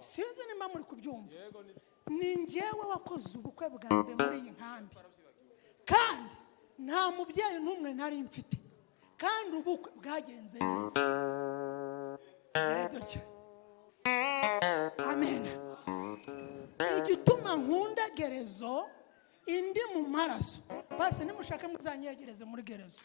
sinzi nimba muri kubyumva. Ni njyewe wakoze ubukwe bwa mbere muri iyi nkambi, kandi nta mubyeyi n'umwe nari mfite, kandi ubukwe bwagenze neza. Amen. Igituma nkunda gerezo indi mu maraso, basi nimushaka muzanyegereze muri gerezo.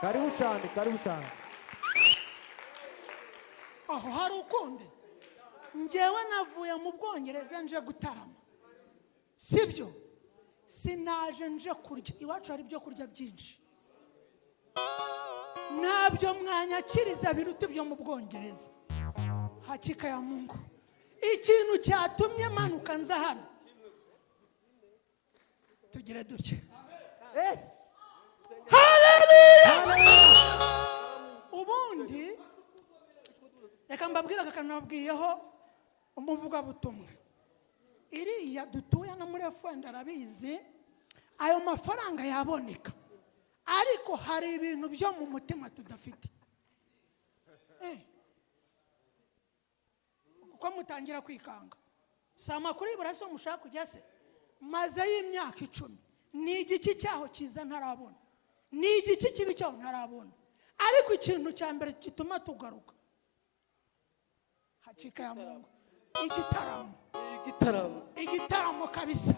Karibu cyane, karibu cyane. Aho hari ukundi. Njyewe navuye mu Bwongereza nje Gutarama, sibyo? Sinaje nje kurya, iwacu hari ibyo kurya byinshi, nabyo mwanyakiriza biruta byo mu Bwongereza. Hakika ya Mungu, ikintu cyatumye manuka nza hano, tugire duke. Haleluya! Ubundi reka mbabwira akanabwiyeho umuvuga butumwa. Iriya dutuye na muri Fwenda arabizi, ayo mafaranga yaboneka, ariko hari ibintu byo mu mutima tudafite. Uko mutangira kwikanga, sama kuri buraso mushaka kujya se, maze y'imyaka 10 ni igiki cyaho kiza ntarabona, ni igiki kibi cyaho ntarabona, ariko ikintu cya mbere gituma tugaruka, hakika ya Mungu, igitaramo kabisa,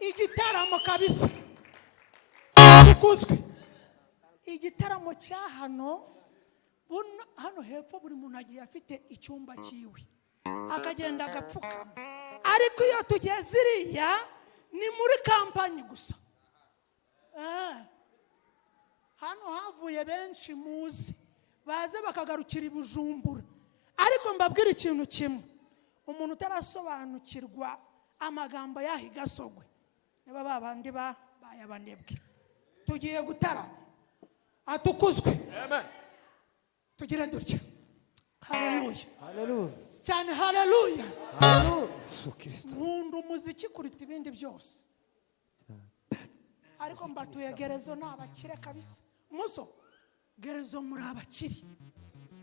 igitaramo kabisa, ukuzwe igitaramo cya hano. Hano hepfo buri muntu agiye afite icyumba cyiwe, akagenda agapfukama, ariko iyo tugeze iriya ni muri kampani gusa. Hano havuye benshi muzi, baze bakagarukira i Bujumbura, ariko mbabwira ikintu kimwe, umuntu utarasobanukirwa amagambo yahi Gasogwe niba babandi bayabanebwe. Tugiye Gutarama, atukuzwe. Amen. Tugire dutya. Haleluya. Haleluya. Cyane haleluya. Haleluya. Nkunda umuziki kuruta ibindi byose, ariko mbatuye gerezo n'abakire kabisa. Muso gerezo muri abakire,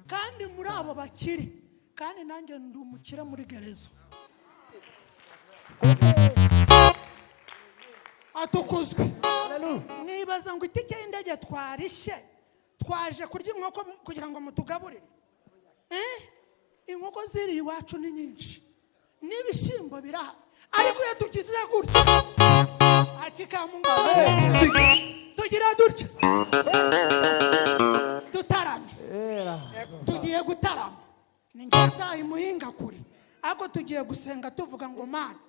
kandi muri abo bakire, kandi nanjye ndi umukire muri gerezo. Atukuzwe. Haleluya. Nibaza ngo itike y'indege twarishe, twaje kurya inkoko kugira ngo mutugaburire. Inkoko ziri iwacu ni nyinshi, n'ibishyimbo biraha, ariko iyo tugize gutya, hakika Mungu, tugira dutya, dutarame, tugiye Gutarama. Ni ngataye muhinga kuri, ariko tugiye gusenga tuvuga ngo Mana,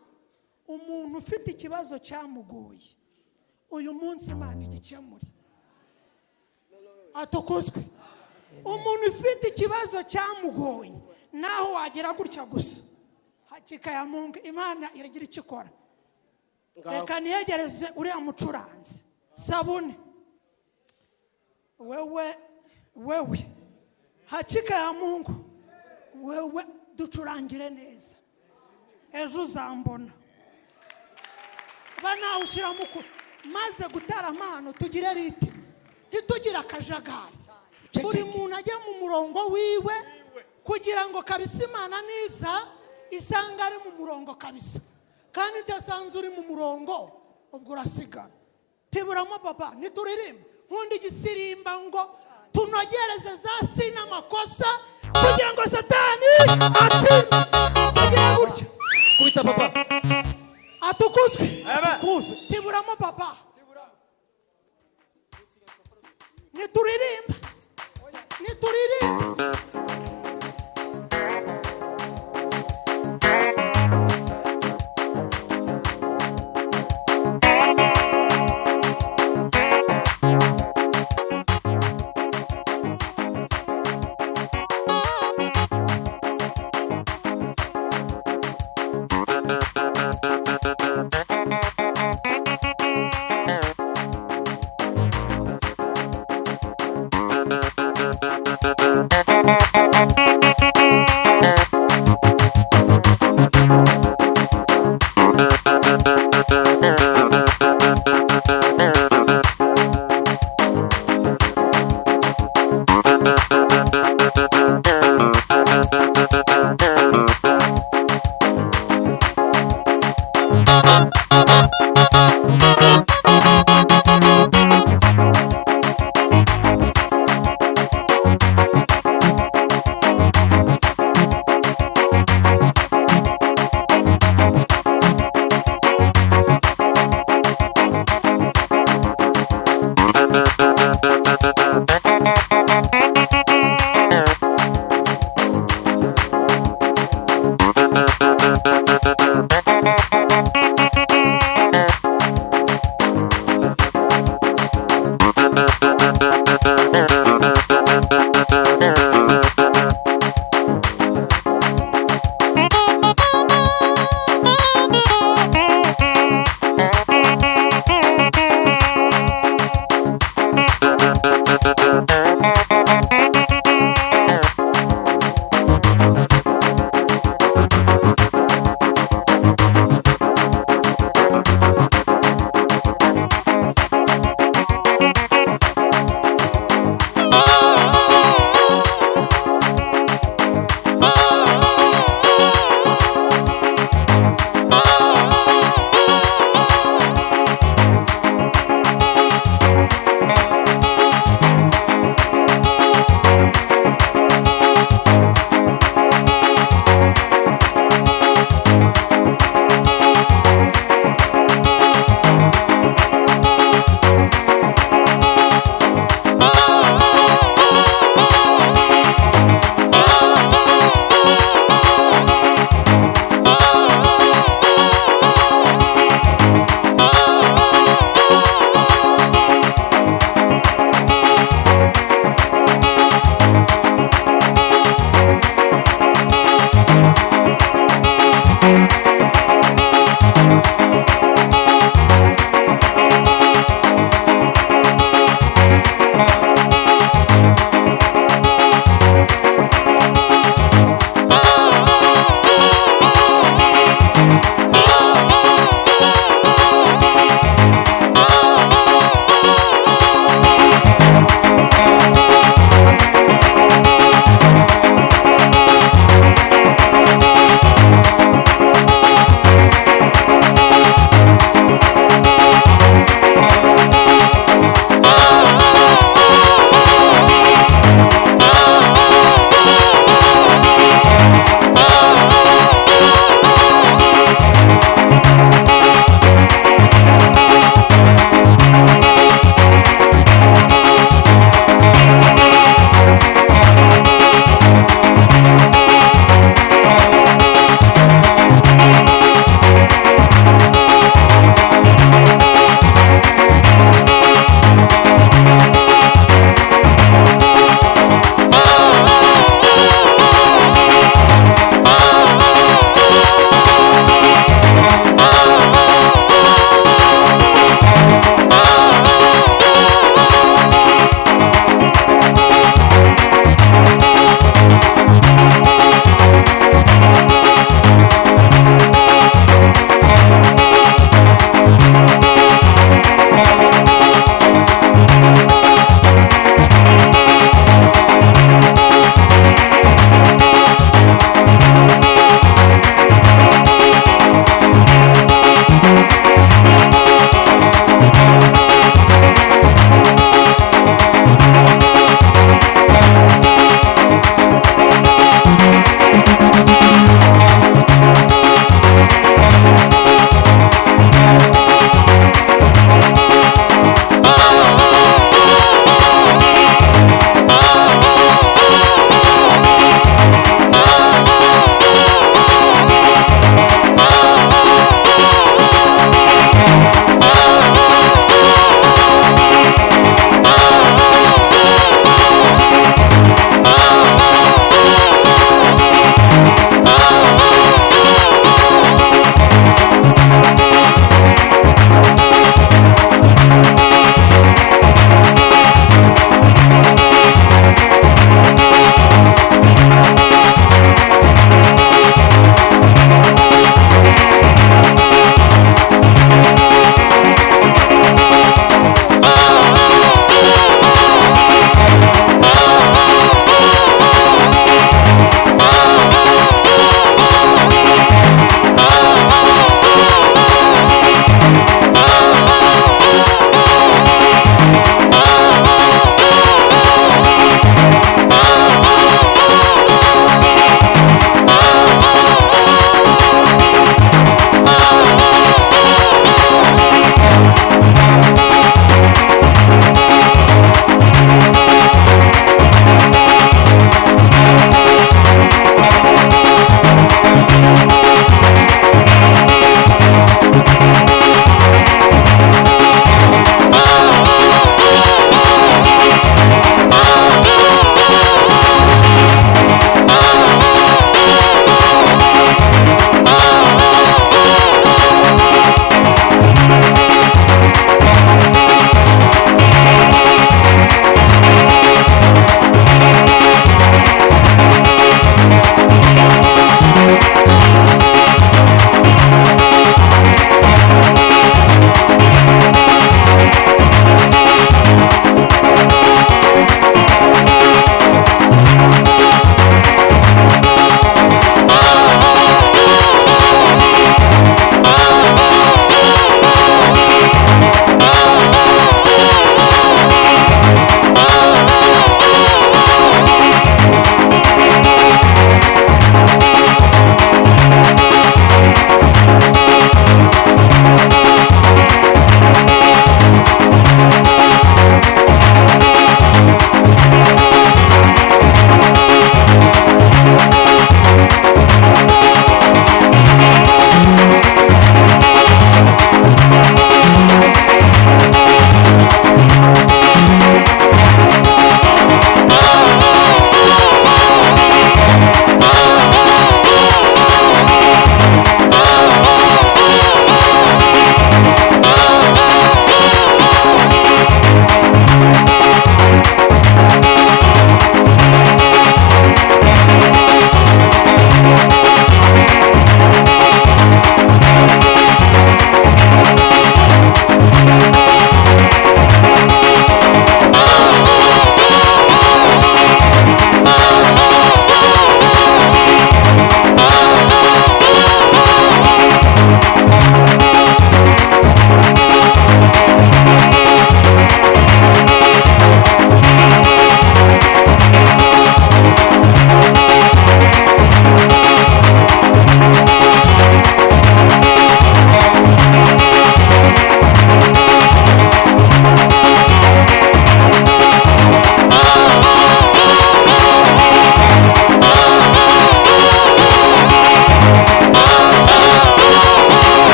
umuntu ufite ikibazo cyamugoye uyu munsi Mana igikemure. Atukuzwe. Umuntu ufite ikibazo cyamugoye naho wagira gutya gusa, hakika ya Mungu, Imana iragira icyo ikora. Reka niyegereze uriya mucuranzi Sabune, wewe hakika ya Mungu, wewe ducurangire neza, ejo uzambona. Bana ushyira muku maze Gutarama hano tugire riti, ntitugira akajagari, buri muntu ajya mu murongo wiwe, kugira ngo kabisa Imana niza isanga ari mu murongo kabisa, kandi udasanzwe uri mu murongo ubwo urasigara. Tiburamo baba nituririmba nkundi gisirimba ngo tunogereze za sina amakosa kugira ngo Satani atsinde. Kugira gutya Kubita papa. Atukuzwe. Atukuzwe. Tiburamo baba nituririmba, nituririmba.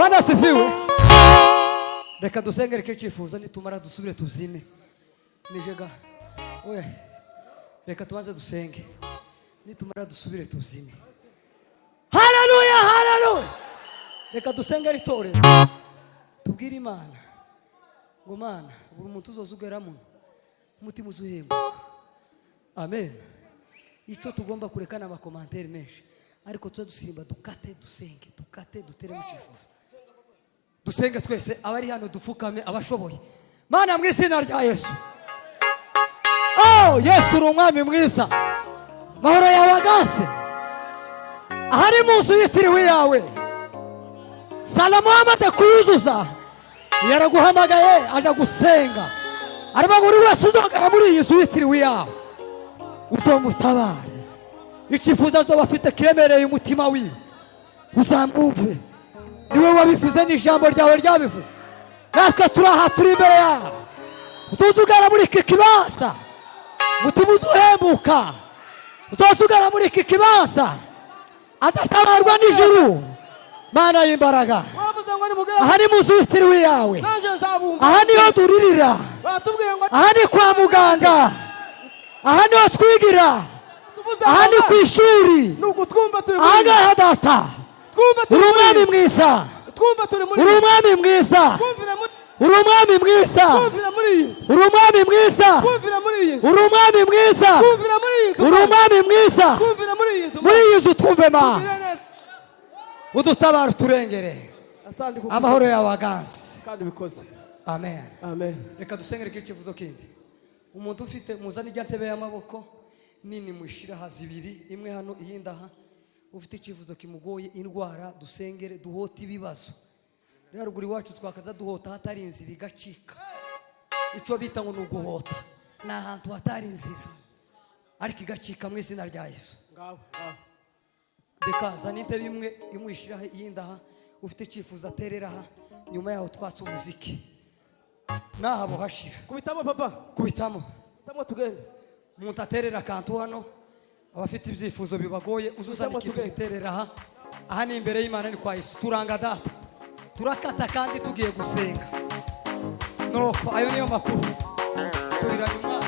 Bwana asifiwe. Reka dusengere ke cyifuzo nitumara dusubire tuzime. Nijega. Oya. Reka tubanze dusenge. Nitumara dusubire tuzime. Haleluya, haleluya. Reka dusengere itore. Tubwire Imana. Ngo Mana, buri muntu uzozugeramo umutima uzuhembuka. Amen. Icyo tugomba kurekana amakomantere menshi. Ariko tuza dusimba dukate dusenge, dukate dutere mu cyifuzo. Dusenge twese abari hano dupfukame abashoboye. Mana mu izina rya Yesu. Oh, Yesu uri umwami mwiza. Mahoro yawe agase. Ahari mu nzu yitiriwe yawe. Salamu amate kuzuza. Yaraguhamagaye aje gusenga. Araba buri wese uzogara muri iyi nzu yitiriwe yawe. Uzomutabare. Icyifuzo azoba afite kiremereye umutima wiwe. Uzamwumve. Niwe wabivuze n'ijambo ryawe ryabivuze. Natwe turaha turi imbere yawe. Uzozugara muri iki kibanza. Mutima uzuhembuka. Uzozugara muri iki kibanza. Azatabarwa n'ijuru. Mana y'imbaraga. Aha ni mu nzu yitiriwe yawe. Aha niho duririra. Aha ni kwa muganga. Aha niho twigira. Aha ni ku ishuri. Aha ngaha data. Uri umwami mwiza. Uri umwami mwiza. Uri umwami mwiza. Uri umwami mwiza. Uri umwami mwiza. Uri umwami mwiza. Muri iyi nzu twumve ma. Udutabara turengere. Amahoro yawe aganze. Kandi bikoze. Amen. Amen. Reka dusengere ikivuzo kindi. Umuntu ufite muzani ryatebe y'amaboko nini mushira hazibiri imwe hano iyindi aha. Ufite ikivuzo kimugoye indwara dusengere duhota ibibazo. Rero guri wacu twakaza duhota hatari inzira igacika. Ico bita ngo nuguhota. Na ahantu hatari inzira. Ariko igacika mu izina rya Yesu. Ngaho. Deka zanite bimwe imwishira iyindi aha. Ufite ikifuzo aterera aha. Nyuma yaho twatse umuziki. Nahabo hashira. Kubitamo papa. Kubitamo. Tamo tugende. Umuntu aterera kantu hano. Abafite ibyifuzo bibagoye uzuzana ikintu giterera aha. Aha ni imbere y'Imana ni kwa Yesu. Turanga data. Turakata kandi tugiye gusenga. Nuko ayo niyo makuru. Subira nyuma.